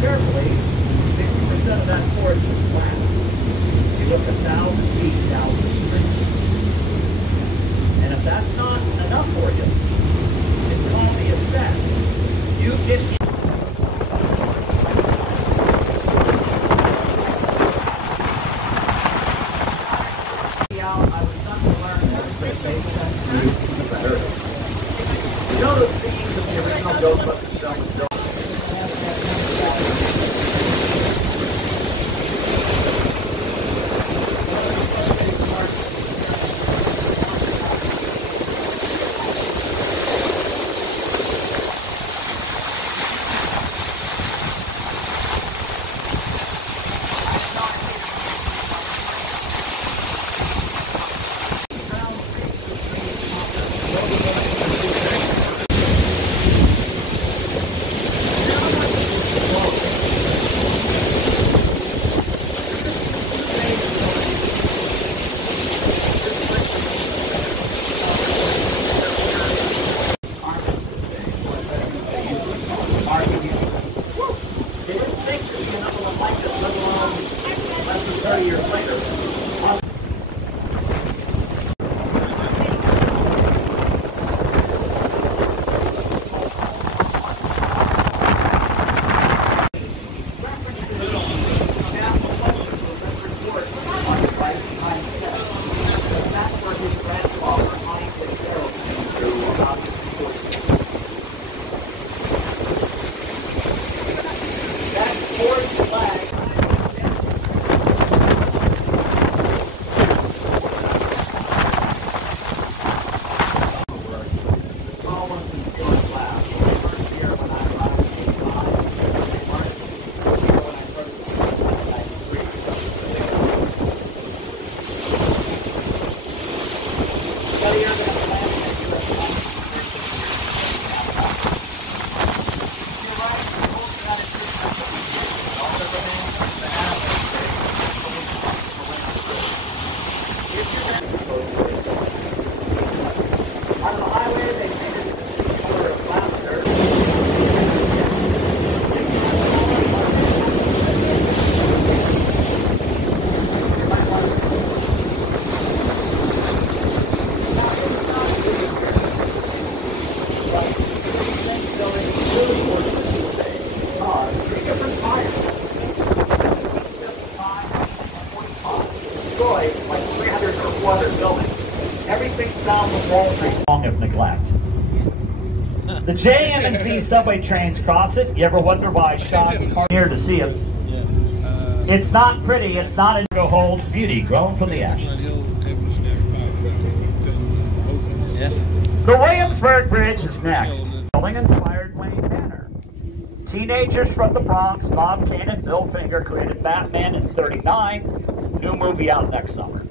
carefully, 50% of that forest is flat. You look 1,000 feet down the street. And if that's not enough for you, it's called the ascent. You get out. I was not to learn everything. You know the themes of the original Ghostbusters film was built. They didn't think there'd be another one like this, let alone less than 30 years later. That's where his grandfather, Huntington Farrell, came through about 1940. That fourth flag. Like 300 or 400 buildings. Everything's down with Wall Street. Long of neglect. The JM&Z subway trains cross it. You ever wonder why I shot here to see it? It's not pretty. It's not a holds beauty grown from the ashes. The Williamsburg Bridge is next. Building inspired Wayne Manor. Teenagers from the Bronx, Bob Kane and Bill Finger created Batman in '39. New movie out next summer.